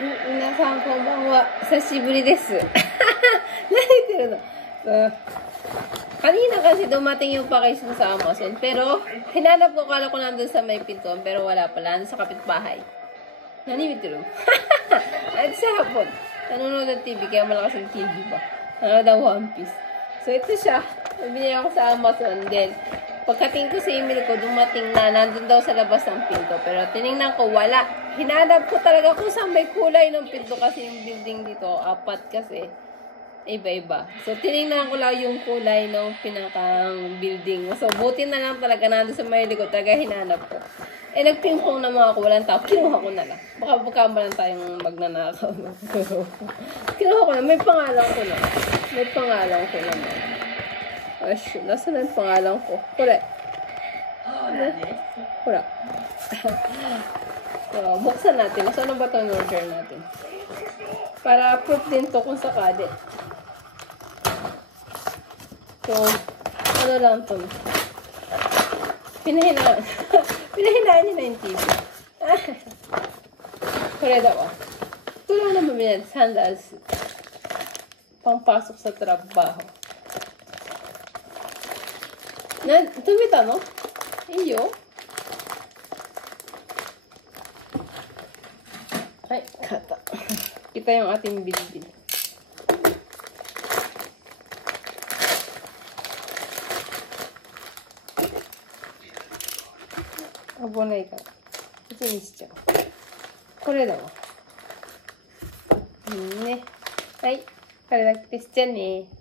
皆さんこんばんは。久しぶりです。Nakita no. Kanina kasi dumating yung package mo sa Amazon. Pero, hinanap ko, kala ko nandun sa may pintuan. Pero wala pala. Nandun sa kapitbahay. Nanimitiru. At sa hapon. Nanonood ng TV. Kaya malakas ang TV ba? Nanonood ng One Piece. So, ito siya. Binili ako sa Amazon. Then, pagkating ko sa email ko, dumating na. Nandun daw sa labas ng pinto. Pero, tinignan ko, wala. Hinanap ko talaga kung saan may kulay ng pinto. Kasi yung building dito, 4 kasi. Iba-iba. So, tinignan ko lang yung kulay ng pinakang building. So, buti na lang talaga nandun sa may likod. Talaga hinanap ko. Eh, nag-ping-pong naman ako. Walang tao. Kinuha ko na lang. Baka ba lang tayong magnanakaw. Kinuha ko na. May pangalan ko na. May pangalan ko naman. Oh, shoot. Nasaan na yung pangalan ko? Wala. Wala. So, buksan natin. Saan ba itong order natin? Para proof din to kung sakali. So, ano lang to? Pinahinaan niya na yung TV. Kaya daw ah. Ito lang naman yan. Sandals. Pangpasok sa trabaho. Tumita no? Iyo. Ay, kata. Kita yung ating bilbil. Abonay ka. Ito ni siya. Kore da wa. Ne. Hai. Kare daけです。じゃあね。